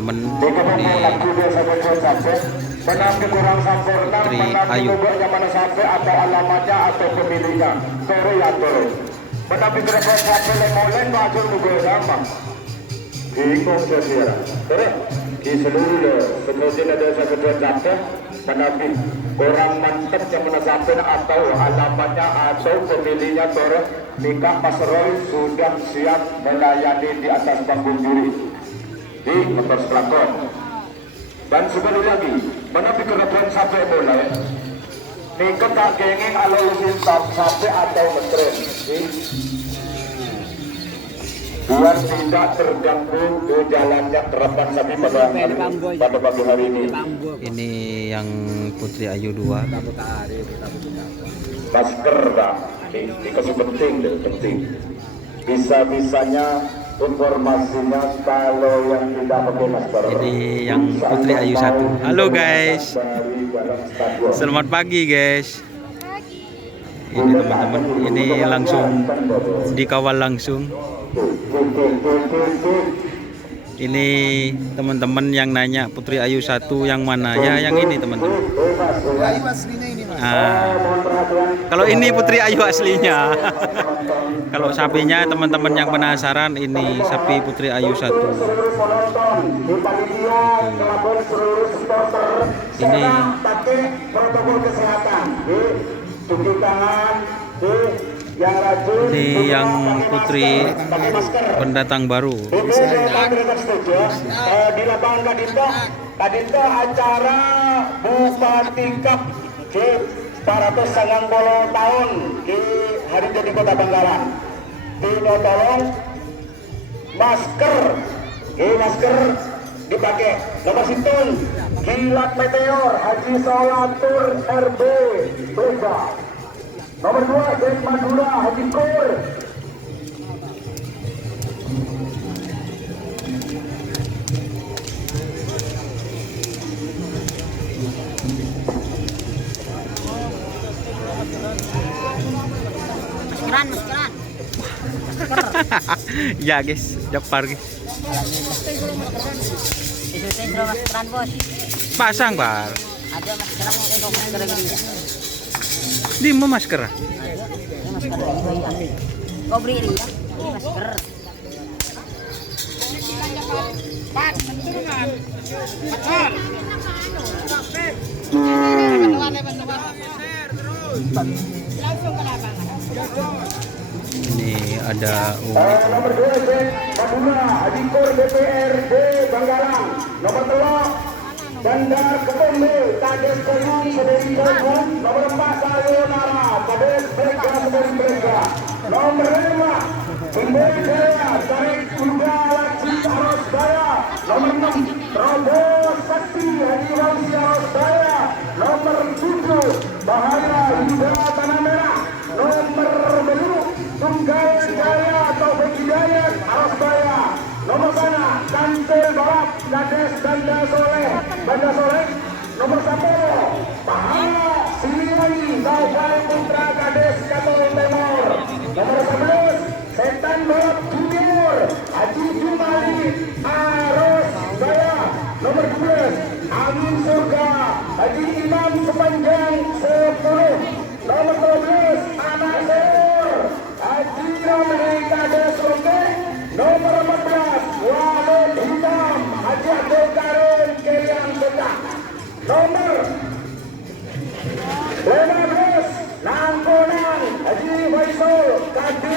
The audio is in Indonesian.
teman-teman. Ini Putri Ayu. Atau alamatnya atau pemiliknya. Sore ya sore. Menapi kerja sampai lemolen baju juga sama. Bingung saya. Sore. Di seluruh seluruh ada satu jatuh. Menapi orang mantap yang menetapkan atau alamatnya atau pemiliknya sore. Nikah Mas Roy sudah siap melayani di atas panggung juri di motor pelakon. Dan sekali lagi, menapi kerajaan sampai mulai. Nikah tak kenging alulusin sampai atau ngetren. Biar tidak terganggu ke jalannya terapan kami pada pagi hari ini. Ini yang Putri Ayu 2. Masker tak, ini kasih penting. Bisa-bisanya informasinya kalau yang tidak pakai masker. Ini yang Putri Ayu 1. Halo guys. Selamat pagi guys. Ini teman-teman, ini langsung dikawal langsung. Ini teman-teman yang nanya Putri Ayu 1 yang mana? Ya yang ini teman-teman. Kalau ini Putri Ayu aslinya. Kalau sapinya teman-teman yang penasaran, ini sapi Putri Ayu 1. Ini yang Putri pendatang baru. Di lapangan Kadinto acara Bupati Cup K490 tahun di hari jadi Kota Bangkalan. Tino tolong masker dipakai. Nomor situn Kilat Meteor Haji Solatur RB Bega. Nomor 2 Jack Madura Haji Kur. Maskeran. Ya guys, Japar guys. Maskeran bos. Pasang bar. Ada maskeran untuk masker gini. Di mau masker. Ada masker ini. Kau beri ini ya. Ini masker. Pak, benturan. Masker. Langsung ke lapangan. Ini ada Nomor 2 Jack Madura Haji Kur DPRD Bangkalan. Nomor 3 Bandar Kebombe Kades Koyun Sederi Koyun. Nomor 4 Sayonara Kades Brega Sederi Brega. Nomor 5 Bumbe Jaya Tarik Kuda Laci Aros Daya. Nomor 6 Robo Sakti Haji Rausi Aros Daya. Nomor 7 Bahaya Yuda Tanah Merah. Nomor 2 Tunggal Jaya atau Hidayat Aros Daya. Nomor sana Kantil Balap Kades Banda Soleh. Nomor 10 Bahaya Siliwangi Gagal Putra Kades Katol Timur. Nomor 11 Setan Balap Junior Haji Jumali Aros Daya. Nomor 12 Angin Surga Haji Imam sepanjang 10. Nomor 12 Anak Seur Haji Romli Kades Lombe. Nomor 14 Walid Hitam Haji Abdul Karim Keliang Bedah. Nomor